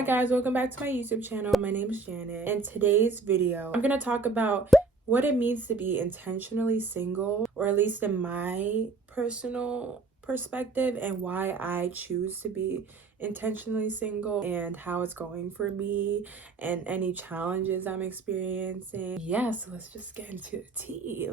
Hi guys, welcome back to my YouTube channel. My name is Janet. In today's video, I'm going to talk about what it means to be intentionally single, or at least in my personal perspective, and why I choose to be intentionally single and how it's going for me and any challenges I'm experiencing. So let's just get into the tea.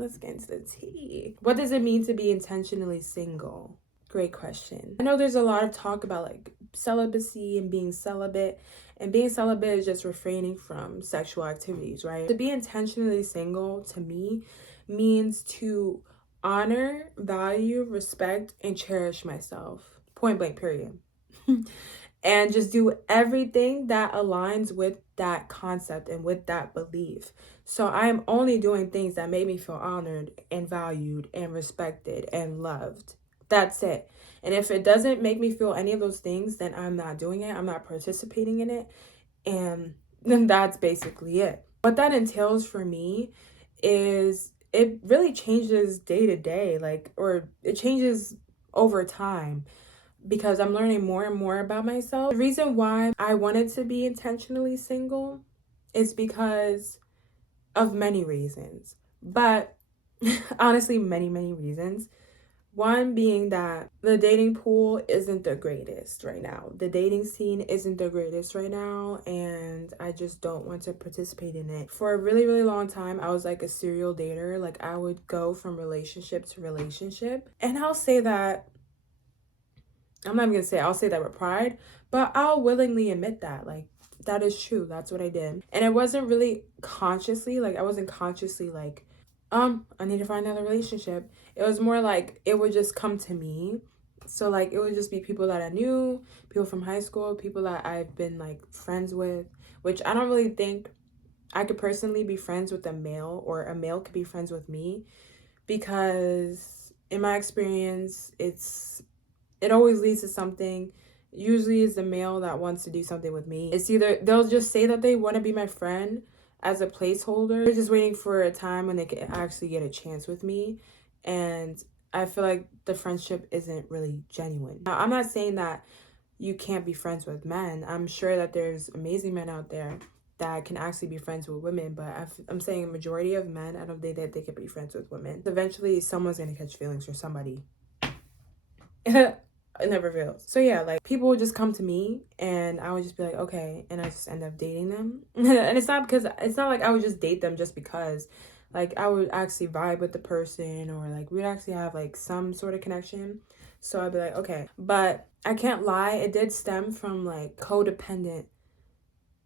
What does it mean to be intentionally single? Great question. I know there's a lot of talk about like celibacy and being celibate is just refraining from sexual activities, right? To be intentionally single to me means to honor, value, respect, and cherish myself. Point blank, period. And just do everything that aligns with that concept and with that belief. So I am only doing things that make me feel honored and valued and respected and loved. That's it. And if it doesn't make me feel any of those things, then I'm not doing it. I'm not participating in it. And then that's basically it. What that entails for me is it really changes day to day, or it changes over time, because I'm learning more and more about myself. The reason why I wanted to be intentionally single is because of many reasons. But honestly, many reasons. One being that the dating pool isn't the greatest right now. The dating scene isn't the greatest right now, and I just don't want to participate in it. For a really long time, I was like a serial dater. Like, I would go from relationship to relationship. And I'll say that, I'm not even gonna say I'll say that with pride, but I'll willingly admit that. Like, that is true. That's what I did. And it wasn't really consciously, I wasn't consciously I need to find another relationship. It was more like it would just come to me. So like it would just be people that I knew, people from high school, people that I've been like friends with, which I don't really think I could personally be friends with a male, or a male could be friends with me, because in my experience, it always leads to something. Usually it's the male that wants to do something with me. It's either they'll just say that they want to be my friend as a placeholder. They're just waiting for a time when they can actually get a chance with me. And I feel like the friendship isn't really genuine. Now, I'm not saying that you can't be friends with men. I'm sure that there's amazing men out there that can actually be friends with women, but I'm saying a majority of men, I don't think that they can be friends with women. Eventually, someone's gonna catch feelings for somebody. It never fails. So yeah, like people would just come to me and I would just be like, okay, and I just end up dating them. And it's not like I would just date them just because. Like, I would actually vibe with the person, or like we'd actually have like some sort of connection. So I'd be like, okay. But I can't lie, it did stem from like codependent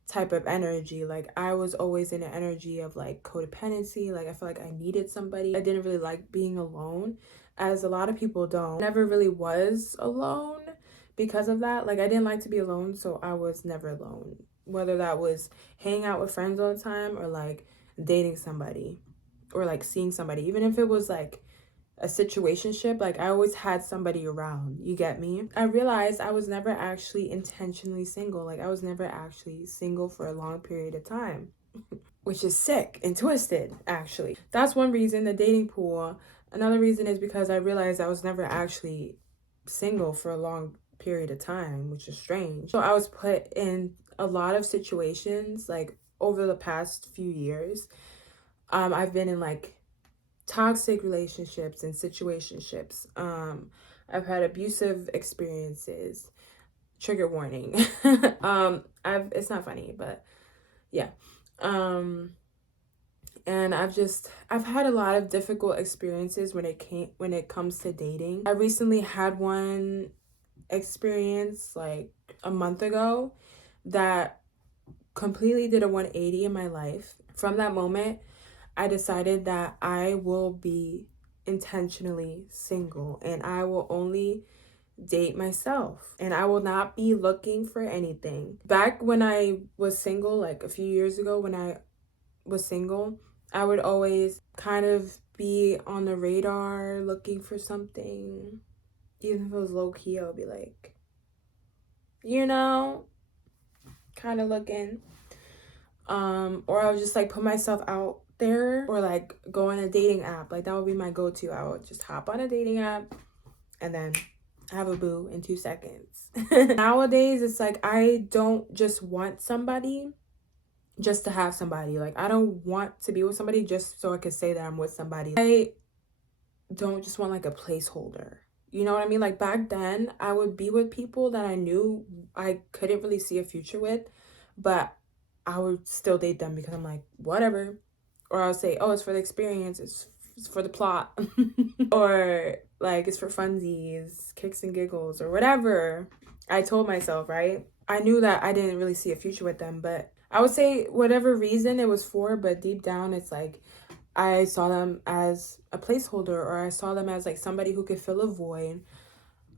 type of energy. Like, I was always in an energy of like codependency. Like, I feel like I needed somebody. I didn't really like being alone, as a lot of people don't. Never really was alone because of that. Like, I didn't like to be alone, so I was never alone. Whether that was hanging out with friends all the time, or like dating somebody, or like seeing somebody. Even if it was like a situationship, like I always had somebody around. You get me? I realized I was never actually intentionally single. Like, I was never actually single for a long period of time. Which is sick and twisted, actually. That's one reason, the dating pool. Another reason is because I realized I was never actually single for a long period of time, which is strange. So I was put in a lot of situations, like over the past few years. I've been in like toxic relationships and situationships. I've had abusive experiences. Trigger warning. It's not funny, but yeah. And I've had a lot of difficult experiences when it comes to dating. I recently had one experience like a month ago that completely did a 180 in my life. From that moment, I decided that I will be intentionally single, and I will only date myself, and I will not be looking for anything. Back when I was single, like a few years ago when I was single, I would always kind of be on the radar looking for something. Even if it was low key, I would be like, kind of looking. Or I would just like put myself out there, or like go on a dating app. Like, that would be my go-to. I would just hop on a dating app, and then have a boo in 2 seconds. Nowadays, it's like I don't just want somebody just to have somebody. Like, I don't want to be with somebody just so I can say that I'm with somebody. I don't just want like a placeholder. You know what I mean? Like, back then, I would be with people that I knew I couldn't really see a future with, but I would still date them because I'm like, whatever. Or I'll say, oh, it's for the experience, it's for the plot. Or like, it's for funsies, kicks and giggles, or whatever I told myself, right? I knew that I didn't really see a future with them, but I would say whatever reason it was for, but deep down, it's like I saw them as a placeholder, or I saw them as like somebody who could fill a void,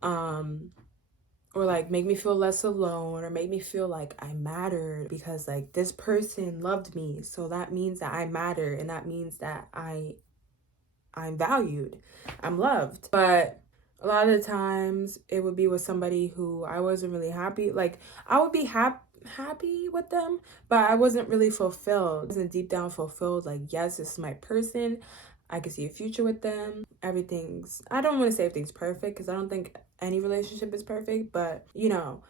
or like make me feel less alone, or make me feel like I mattered because like this person loved me, so that means that I matter, and that means that I'm valued, I'm loved. But a lot of the times it would be with somebody who I wasn't really happy. Like, I would be happy with them, but I wasn't really fulfilled. I wasn't deep down fulfilled. Like, yes, this is my person. I could see a future with them. Everything's, I don't want to say everything's perfect because I don't think any relationship is perfect, but you know,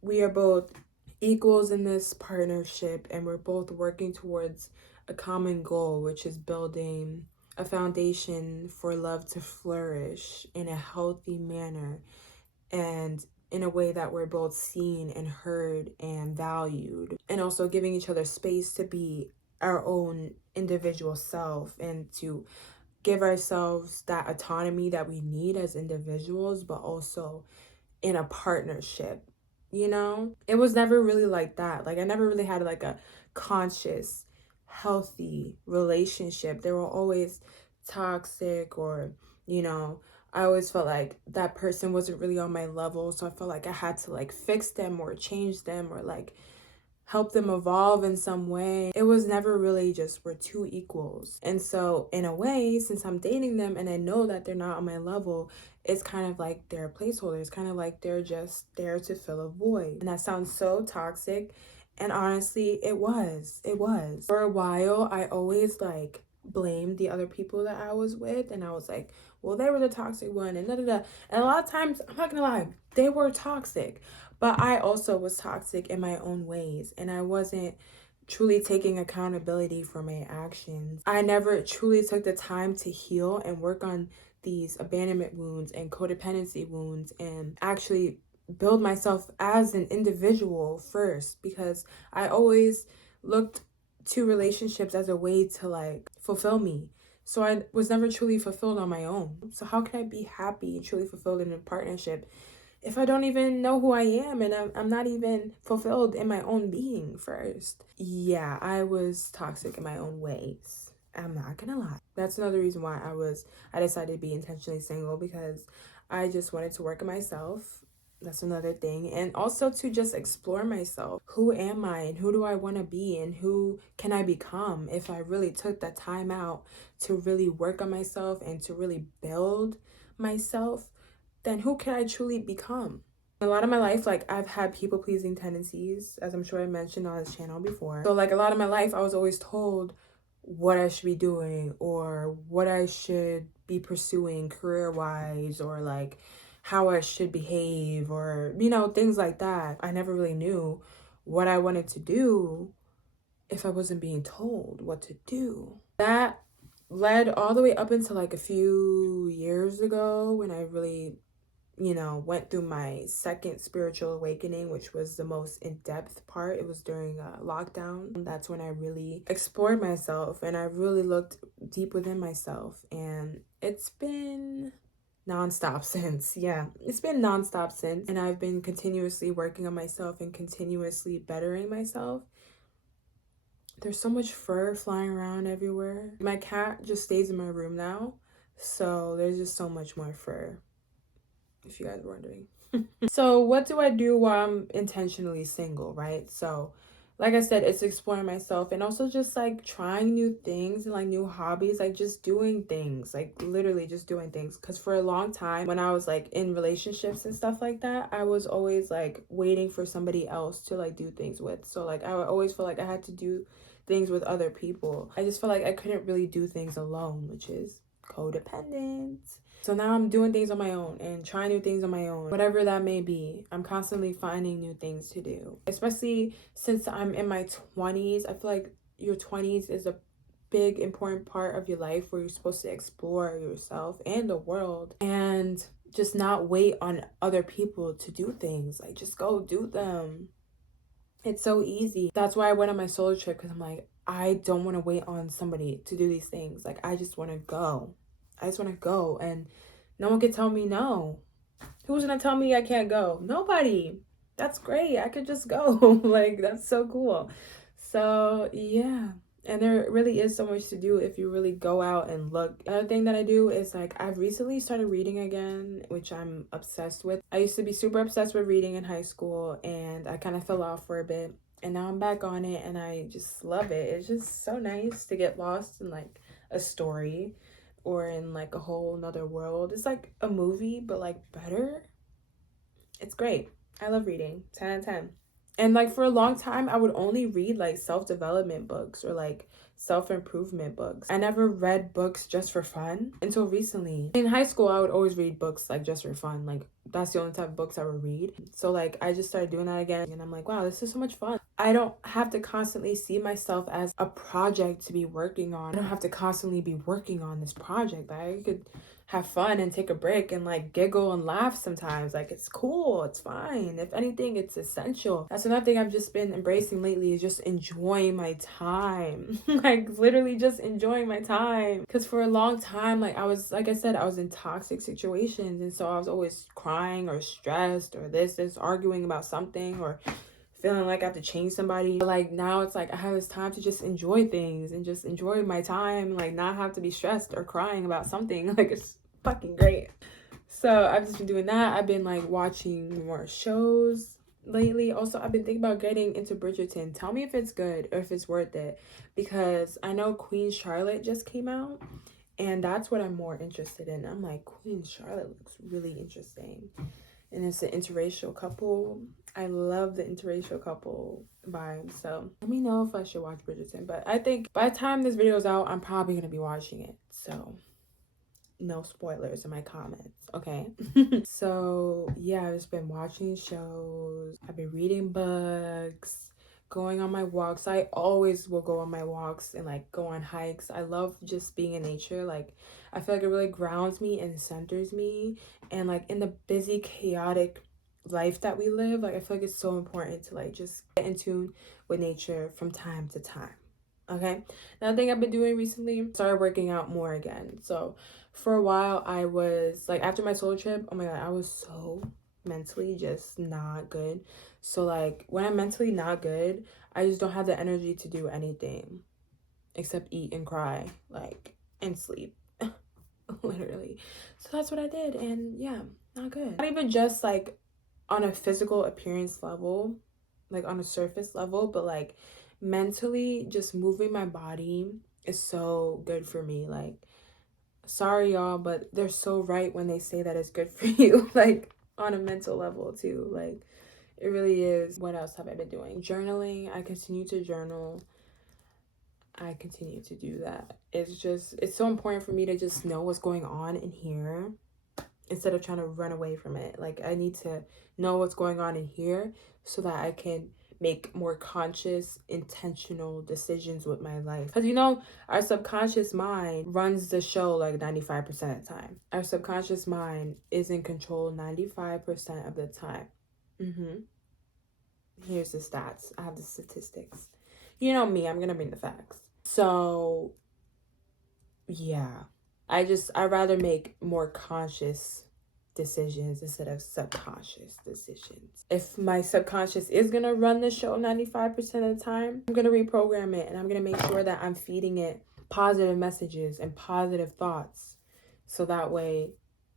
we are both equals in this partnership, and we're both working towards a common goal, which is building a foundation for love to flourish in a healthy manner, and in a way that we're both seen and heard and valued, and also giving each other space to be our own individual self, and to give ourselves that autonomy that we need as individuals, but also in a partnership. You know, it was never really like that. Like, I never really had like a conscious, healthy relationship. They were always toxic, or, you know, I always felt like that person wasn't really on my level, so I felt like I had to like fix them or change them, or like help them evolve in some way. It was never really just we're two equals. And so in a way, since I'm dating them and I know that they're not on my level, it's kind of like they're a placeholder. It's kind of like they're just there to fill a void. And that sounds so toxic. And honestly, it was. It was. For a while, I always like blamed the other people that I was with, and I was like, well, they were the toxic one, and da da da. And a lot of times, I'm not gonna lie, they were toxic, but I also was toxic in my own ways, and I wasn't truly taking accountability for my actions. I never truly took the time to heal and work on these abandonment wounds and codependency wounds, and actually build myself as an individual first, because I always looked to relationships as a way to like fulfill me. So I was never truly fulfilled on my own. So how can I be happy and truly fulfilled in a partnership if I don't even know who I am, and I'm not even fulfilled in my own being first? Yeah, I was toxic in my own ways. I'm not gonna lie. That's another reason why I decided to be intentionally single, because I just wanted to work on myself. That's another thing. And also to just explore myself. Who am I, and who do I want to be, and who can I become if I really took that time out to really work on myself and to really build myself? Then who can I truly become? A lot of my life, like, I've had people-pleasing tendencies, as I'm sure I mentioned on this channel before. So like, a lot of my life, I was always told what I should be doing, or what I should be pursuing career-wise, or like how I should behave, or, you know, things like that. I never really knew what I wanted to do if I wasn't being told what to do. That led all the way up until like a few years ago, when I really, you know, went through my second spiritual awakening, which was the most in-depth part. It was during lockdown. That's when I really explored myself, and I really looked deep within myself, and it's been nonstop since. Yeah, it's been nonstop since, and I've been continuously working on myself and continuously bettering myself. There's so much fur flying around everywhere. My cat just stays in my room now, so there's just so much more fur, if you guys were wondering. So what do I do while I'm intentionally single, right? So like I said, it's exploring myself, and also just like trying new things and like new hobbies, like just doing things, like literally just doing things. Because for a long time, when I was like in relationships and stuff like that, I was always like waiting for somebody else to like do things with. So like I would always feel like I had to do things with other people. I just felt like I couldn't really do things alone, which is codependent. So now I'm doing things on my own and trying new things on my own, whatever that may be. I'm constantly finding new things to do, especially since I'm in my 20s. I feel like your 20s is a big important part of your life where you're supposed to explore yourself and the world and just not wait on other people to do things. Like, just go do them. It's so easy. That's why I went on my solo trip, because I'm like, I don't want to wait on somebody to do these things. Like, I just want to go. I just want to go, and no one can tell me no. Who's gonna tell me I can't go? Nobody. That's great. I could just go. Like, that's so cool. So yeah. And there really is so much to do if you really go out and look. Another thing that I do is, like, I've recently started reading again, which I'm obsessed with. I used to be super obsessed with reading in high school, and I kind of fell off for a bit. And now I'm back on it, and I just love it. It's just so nice to get lost in, like, a story or in, like, a whole nother world. It's like a movie, but, like, better. It's great. I love reading. 10 out of 10. And, like, for a long time, I would only read, like, self-development books or, like, self-improvement books. I never read books just for fun until recently. In high school, I would always read books, like, just for fun. Like, that's the only type of books I would read. So, like, I just started doing that again. And I'm like, wow, this is so much fun. I don't have to constantly see myself as a project to be working on. I don't have to constantly be working on this project. I could have fun and take a break and, like, giggle and laugh sometimes. Like, it's cool, it's fine. If anything, it's essential. That's another thing I've just been embracing lately, is just enjoying my time. Like, literally just enjoying my time. Because for a long time, like, I was in toxic situations, and so I was always crying or stressed or this arguing about something, or feeling like I have to change somebody. Like, now it's like I have this time to just enjoy things and just enjoy my time, like, not have to be stressed or crying about something. Like, it's fucking great. So I've just been doing that. I've been, like, watching more shows lately. Also, I've been thinking about getting into Bridgerton. Tell me if it's good or if it's worth it, because I know Queen Charlotte just came out, and that's what I'm more interested in. I'm like, Queen Charlotte looks really interesting, and it's an interracial couple. I love the interracial couple vibe. So let me know if I should watch Bridgerton. But I think by the time this video is out, I'm probably going to be watching it. So no spoilers in my comments, okay? So yeah, I've just been watching shows. I've been reading books, going on my walks. I always will go on my walks and, like, go on hikes. I love just being in nature. Like, I feel like it really grounds me and centers me. And, like, in the busy, chaotic life that we live, like, I feel like it's so important to, like, just get in tune with nature from time to time. Okay, another thing I've been doing recently, started working out more again. So for a while, I was, like, after my solo trip, oh my god, I was so mentally just not good. So, like, when I'm mentally not good, I just don't have the energy to do anything except eat and cry, like, and sleep. Literally. So that's what I did, and yeah, not good. Not even just, like, on a physical appearance level, like, on a surface level, but, like, mentally, just moving my body is so good for me. Like, sorry y'all, but they're so right when they say that it's good for you. Like, on a mental level too. Like, it really is. What else have I been doing? Journaling. I continue to journal. I continue to do that. It's so important for me to just know what's going on in here instead of trying to run away from it. Like, I need to know what's going on in here so that I can make more conscious, intentional decisions with my life. Because, you know, our subconscious mind runs the show like 95% of the time. Our subconscious mind is in control 95% of the time. Here's the stats. I have the statistics. You know me, I'm going to bring the facts. So, yeah. I'd rather make more conscious decisions instead of subconscious decisions. If my subconscious is gonna run the show 95% of the time, I'm gonna reprogram it, and I'm gonna make sure that I'm feeding it positive messages and positive thoughts, so that way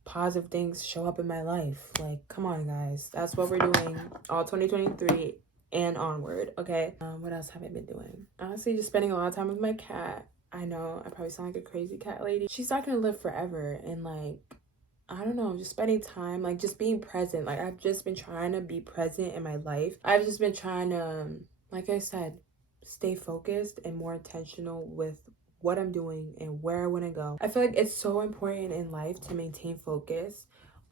positive things show up in my life. Like, come on guys, that's what we're doing all 2023 and onward. Okay, what else have I been doing? Honestly, just spending a lot of time with my cat. I know I probably sound like a crazy cat lady. She's not gonna live forever, and, like, I don't know, just spending time, like, just being present. Like, I've just been trying to be present in my life. I've just been trying to, like I said, stay focused and more intentional with what I'm doing and where I want to go. I feel like it's so important in life to maintain focus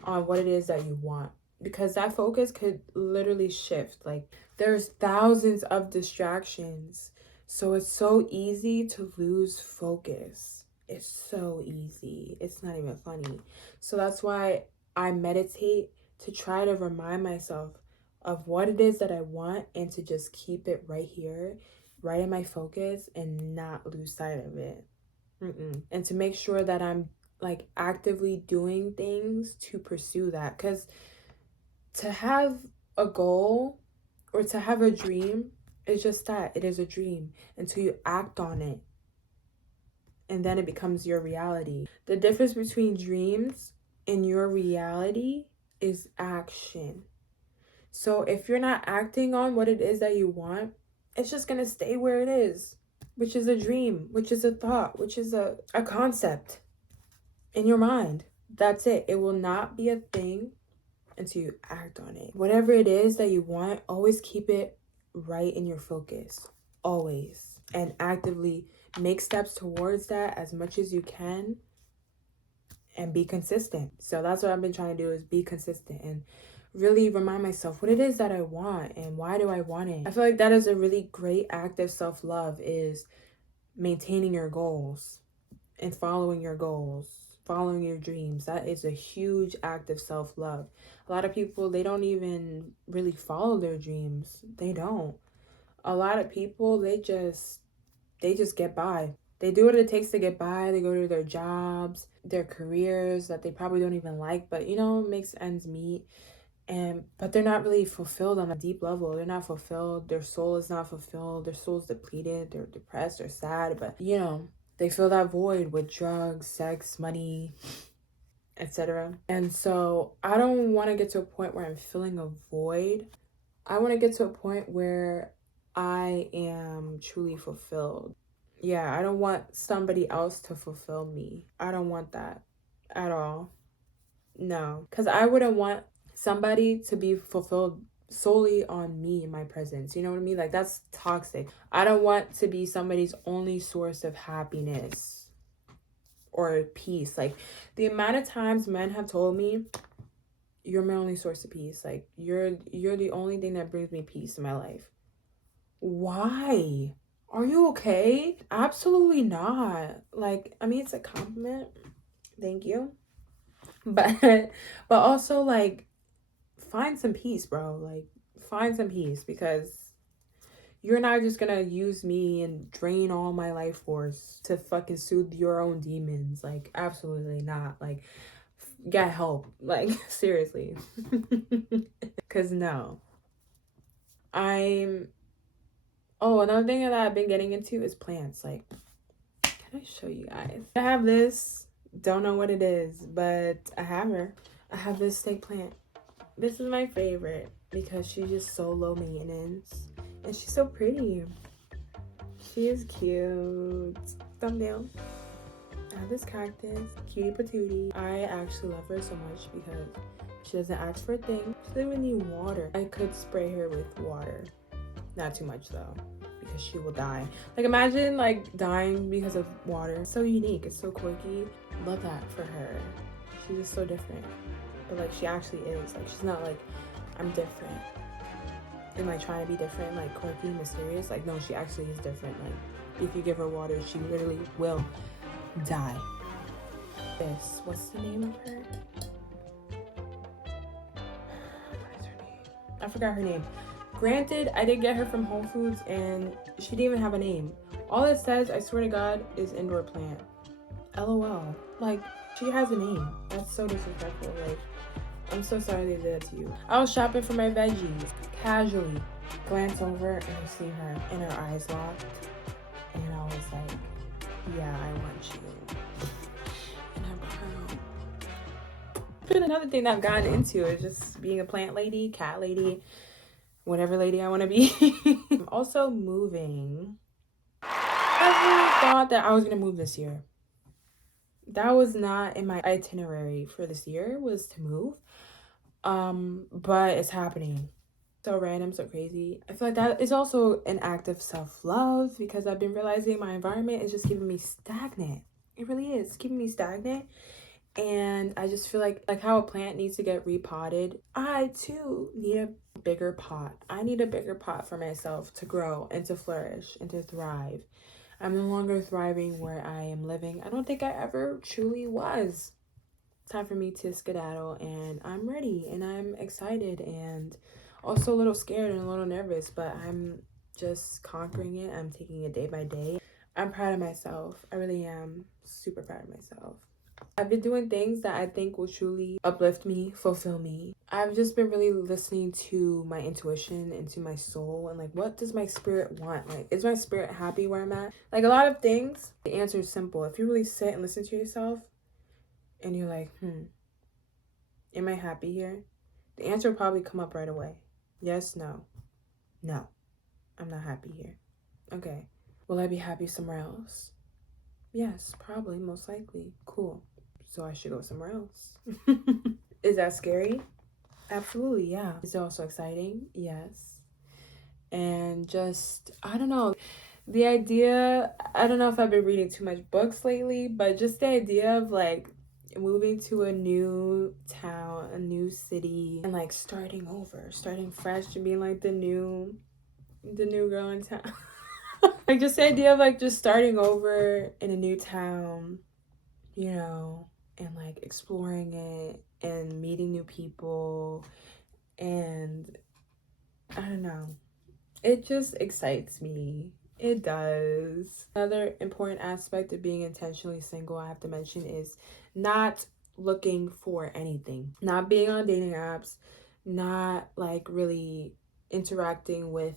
on what it is that you want, because that focus could literally shift. Like, there's thousands of distractions, so it's so easy to lose focus. It's so easy. It's not even funny. So that's why I meditate, to try to remind myself of what it is that I want and to just keep it right here, right in my focus, and not lose sight of it. And to make sure that I'm like actively doing things to pursue that. Because to have a goal or to have a dream is just that. It is a dream until you act on it, and then it becomes your reality. The difference between dreams and your reality is action. So if you're not acting on what it is that you want, it's just gonna stay where it is, which is a dream, which is a thought, which is a concept in your mind. That's it. It will not be a thing until you act on it. Whatever it is that you want, always keep it right in your focus. Always. And actively make steps towards that as much as you can, and be consistent. So that's what I've been trying to do, is be consistent and really remind myself what it is that I want and why do I want it. I feel like that is a really great act of self-love, is maintaining your goals and following your goals, following your dreams. That is a huge act of self-love. A lot of people, they don't even really follow their dreams. They don't. A lot of people, they just get by. They do what it takes to get by. They go to their jobs, their careers that they probably don't even like, but makes ends meet. But they're not really fulfilled on a deep level. They're not fulfilled. Their soul is not fulfilled. Their soul's depleted. They're depressed. They're sad. But they fill that void with drugs, sex, money, etc. And so I don't want to get to a point where I'm filling a void. I want to get to a point where I am truly fulfilled. Yeah, I don't want somebody else to fulfill me. I don't want that at all. No, because I wouldn't want somebody to be fulfilled solely on me and my presence. You know what I mean? Like, that's toxic. I don't want to be somebody's only source of happiness or peace. Like, the amount of times men have told me, you're my only source of peace. Like, you're the only thing that brings me peace in my life. Why? Are you okay? Absolutely not. Like, I mean, it's a compliment. Thank you. But also, like, find some peace, bro. Like, find some peace, because you're not just gonna use me and drain all my life force to fucking soothe your own demons. Like, absolutely not. Like, get help. Like, seriously. Because no. Another thing that I've been getting into is plants. Like, can I show you guys? I have this. Don't know what it is, but I have her. I have this snake plant. This is my favorite because she's just so low maintenance. And she's so pretty. She is cute. Thumbnail. I have this cactus. Cutie patootie. I actually love her so much because she doesn't ask for a thing. She doesn't even need water. I could spray her with water. Not too much though, because she will die. Like, imagine like dying because of water. It's so unique. It's so quirky. Love that for her. She's just so different. But like, she actually is. Like, she's not like, I'm different. Am I trying to be different? Like, quirky, mysterious? Like, no, she actually is different. Like, if you give her water, she literally will die. What's the name of her? What is her name? I forgot her name. Granted, I did get her from Whole Foods and she didn't even have a name. All it says, I swear to God, is indoor plant. LOL. Like, she has a name. That's so disrespectful. Like, I'm so sorry they did that to you. I was shopping for my veggies. Casually glance over and I see her and her eyes locked. And I was like, yeah, I want you. And I brought her home. But another thing that I've gotten into is just being a plant lady, cat lady, whatever lady I want to be. I'm also moving. I really thought that I was going to move this year. That was not in my itinerary for this year, was to move. But it's happening. So random, so crazy. I feel like that is also an act of self-love because I've been realizing my environment is just keeping me stagnant. It really is keeping me stagnant. And I just feel like how a plant needs to get repotted, I too need a bigger pot. I need a bigger pot for myself to grow and to flourish and to thrive. I'm no longer thriving where I am living. I don't think I ever truly was. Time for me to skedaddle, and I'm ready and I'm excited and also a little scared and a little nervous, but I'm just conquering it. I'm taking it day by day. I'm proud of myself. I really am super proud of myself. I've been doing things that I think will truly uplift me, fulfill me. I've just been really listening to my intuition and to my soul and like, what does my spirit want? Like, is my spirit happy where I'm at? Like, a lot of things, the answer is simple. If you really sit and listen to yourself and you're like, am I happy here? The answer will probably come up right away. Yes, no. No, I'm not happy here. Okay. Will I be happy somewhere else? Yes, probably, most likely. Cool. So I should go somewhere else. Is that scary? Absolutely, yeah. Is it also exciting? Yes. And just, I don't know. The idea, I don't know if I've been reading too much books lately, but just the idea of like moving to a new town, a new city, and like starting over, starting fresh and being like the new girl in town. Like just the idea of like just starting over in a new town, you know, and like exploring it and meeting new people, and I don't know, it just excites me. It does. Another important aspect of being intentionally single I have to mention is not looking for anything, not being on dating apps, not like really interacting with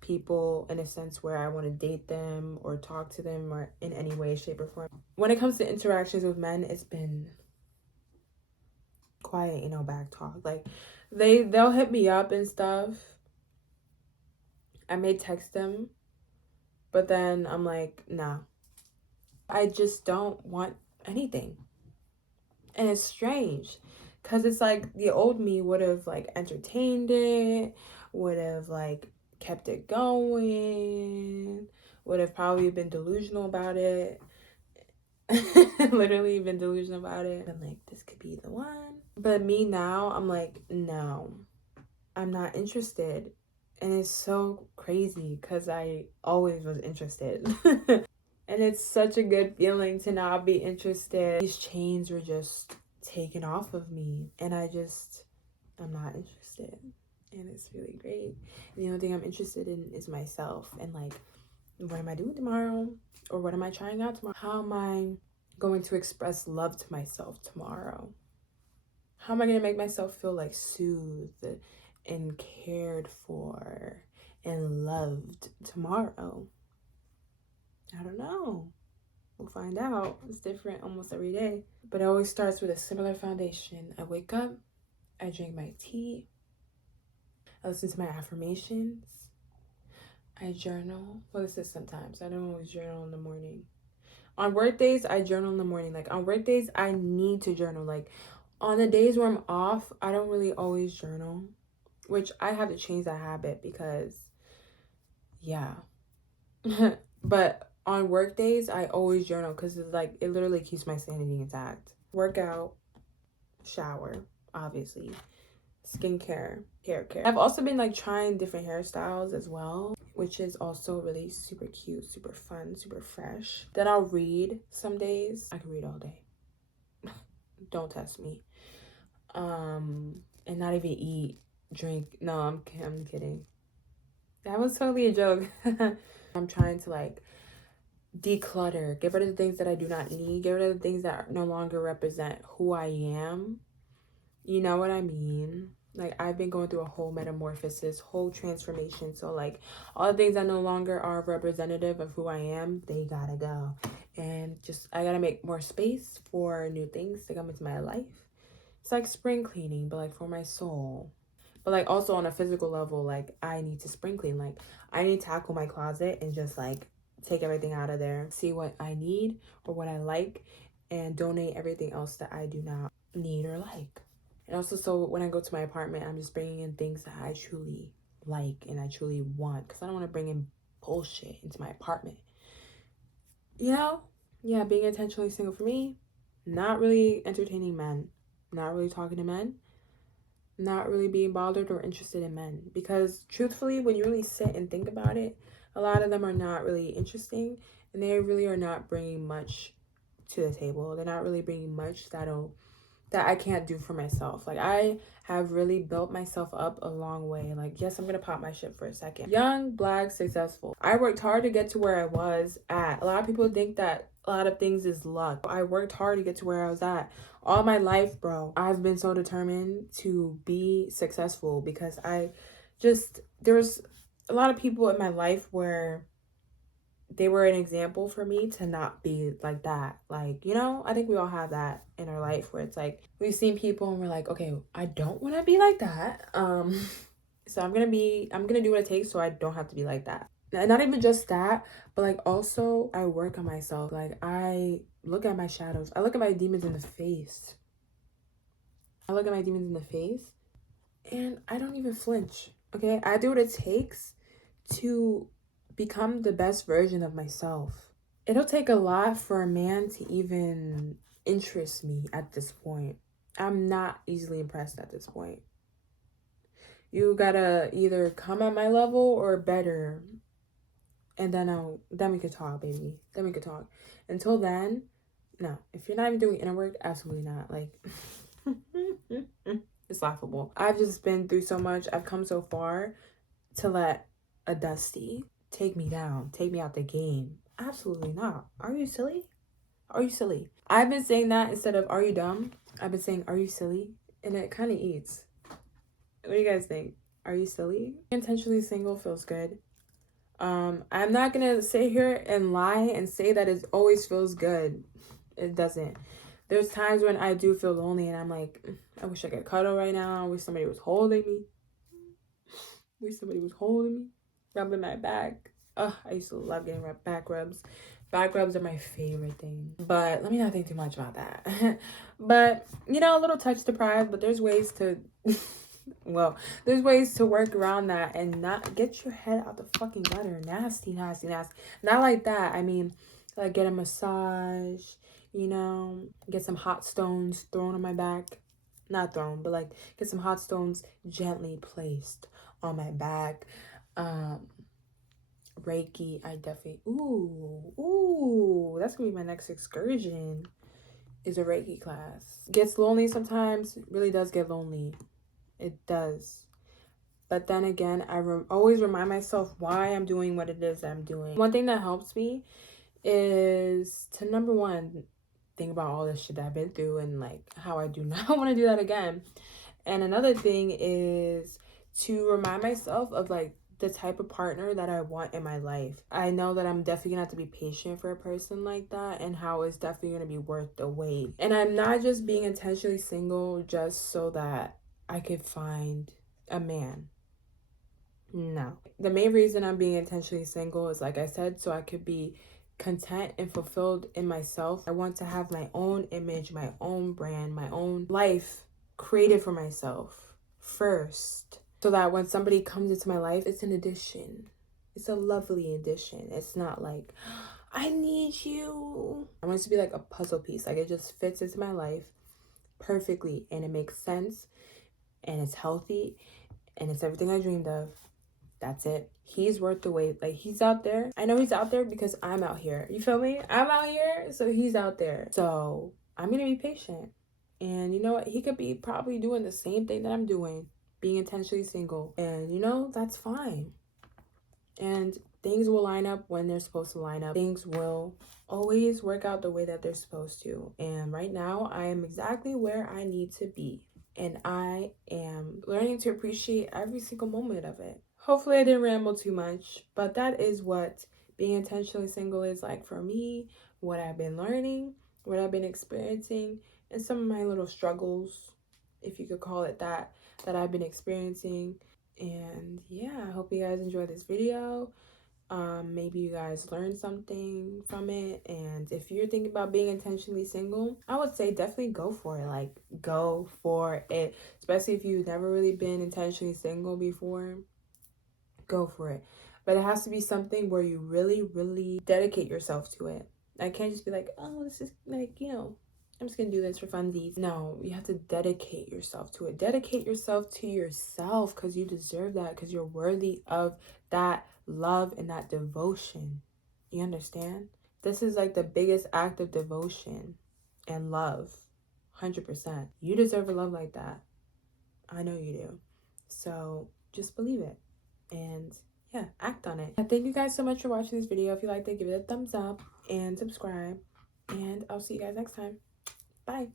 people in a sense where I want to date them or talk to them or in any way, shape, or form. When it comes to interactions with men, it's been quiet, you know, back talk. Like they'll hit me up and stuff. I may text them, but then I'm like, nah. I just don't want anything. And it's strange because it's like the old me would have like entertained it, would have like kept it going, would have probably been delusional about it. Literally been delusional about it. I'm like, this could be the one. But me now, I'm like, no, I'm not interested. And it's so crazy because I always was interested. And it's such a good feeling to not be interested. These chains were just taken off of me. And I'm not interested. And it's really great. And the only thing I'm interested in is myself. And like, what am I doing tomorrow? Or what am I trying out tomorrow? How am I going to express love to myself tomorrow? How am I going to make myself feel like soothed and cared for and loved tomorrow? I don't know. We'll find out. It's different almost every day. But it always starts with a similar foundation. I wake up, I drink my tea, I listen to my affirmations, I journal. Well, this is sometimes. I don't always journal in the morning. On work days, I journal in the morning. Like on work days, I need to journal. Like on the days where I'm off, I don't really always journal, which I have to change that habit because, yeah. But on work days, I always journal because it's like it literally keeps my sanity intact. Workout, shower, obviously, skincare, hair care. I've also been like trying different hairstyles as well, which is also really super cute, super fun, super fresh. Then I'll read some days. I can read all day. Don't test me. And not even eat, drink. No, I'm kidding. That was totally a joke. I'm trying to like declutter, get rid of the things that I do not need, get rid of the things that no longer represent who I am. You know what I mean? Like I've been going through a whole metamorphosis, whole transformation. So like all the things that no longer are representative of who I am, they gotta go. And just I gotta make more space for new things to come into my life. It's like spring cleaning, but like for my soul. But like also on a physical level, like I need to spring clean. Like I need to tackle my closet and just like take everything out of there, see what I need or what I like, and donate everything else that I do not need or like. And also, so when I go to my apartment, I'm just bringing in things that I truly like and I truly want, because I don't want to bring in bullshit into my apartment. You know? Yeah, being intentionally single for me, not really entertaining men, not really talking to men, not really being bothered or interested in men. Because truthfully, when you really sit and think about it, a lot of them are not really interesting, and they really are not bringing much to the table. They're not really bringing much that I can't do for myself. Like, I have really built myself up a long way. Like, yes, I'm gonna pop my shit for a second. Young, black, successful. I worked hard to get to where I was at. A lot of people think that a lot of things is luck. I worked hard to get to where I was at. All my life, bro, I've been so determined to be successful, because there's a lot of people in my life where they were an example for me to not be like that. Like, you know, I think we all have that in our life where it's like we've seen people and we're like, okay, I don't want to be like that. So I'm gonna do what it takes so I don't have to be like that. And not even just that, but like also I work on myself. Like, I look at my shadows. I look at my demons in the face. And I don't even flinch. Okay, I do what it takes to become the best version of myself. It'll take a lot for a man to even interest me at this point. I'm not easily impressed at this point. You gotta either come at my level or better, and then we could talk, baby. Then we could talk. Until then, no. If you're not even doing inner work, absolutely not. Like, it's laughable. I've just been through so much. I've come so far to let a dusty take me down, take me out the game. Absolutely not. Are you silly? Are you silly? I've been saying that instead of are you dumb? I've been saying are you silly? And it kind of eats. What do you guys think? Are you silly? Intentionally single feels good. I'm not gonna sit here and lie and say that it always feels good. It doesn't. There's times when I do feel lonely and I'm like, I wish I could cuddle right now. I wish somebody was holding me. Rubbing my back. Oh, I used to love getting back rubs. Back rubs are my favorite thing. But let me not think too much about that. But, you know, a little touch deprived, but there's ways to... well, there's ways to work around that and not get your head out the fucking gutter. Nasty. Not like that. I mean, like, get a massage, you know, get some hot stones thrown on my back. Not thrown, but like get some hot stones gently placed on my back. Reiki, I definitely that's gonna be my next excursion, is a Reiki class. Gets lonely sometimes, really does get lonely. It does. But then again, I always remind myself why I'm doing what it is that I'm doing. One thing that helps me is to, number one, think about all this shit that I've been through and like how I do not want to do that again. And another thing is to remind myself of like the type of partner that I want in my life. I know that I'm definitely gonna have to be patient for a person like that, and how it's definitely gonna be worth the wait. And I'm not just being intentionally single just so that I could find a man. No. The main reason I'm being intentionally single is, like I said, so I could be content and fulfilled in myself. I want to have my own image, my own brand, my own life created for myself first, so that when somebody comes into my life, it's an addition. It's a lovely addition. It's not like, I need you. I want it to be like a puzzle piece. Like, it just fits into my life perfectly and it makes sense and it's healthy and it's everything I dreamed of. That's it. He's worth the wait. Like, he's out there. I know he's out there because I'm out here. You feel me? I'm out here, so he's out there. So I'm gonna be patient. And you know what? He could be probably doing the same thing that I'm doing, being intentionally single. And you know, that's fine. And things will line up when they're supposed to line up. Things will always work out the way that they're supposed to. And right now, I am exactly where I need to be. And I am learning to appreciate every single moment of it. Hopefully I didn't ramble too much, but that is what being intentionally single is like for me, what I've been learning, what I've been experiencing, and some of my little struggles, if you could call it that I've been experiencing. And yeah, I hope you guys enjoyed this video. Maybe you guys learned something from it. And if you're thinking about being intentionally single, I would say definitely go for it. Like, go for it, especially if you've never really been intentionally single before. go for it. But it has to be something where you really, really dedicate yourself to it. I can't just be like, oh, this is like, you know, I'm just gonna do this for funsies. No, you have to dedicate yourself to it. Dedicate yourself to yourself because you deserve that, because you're worthy of that love and that devotion. You understand? This is like the biggest act of devotion and love. 100%. You deserve a love like that. I know you do. So just believe it. And yeah, act on it. Thank you guys so much for watching this video. If you liked it, give it a thumbs up and subscribe. And I'll see you guys next time. Bye.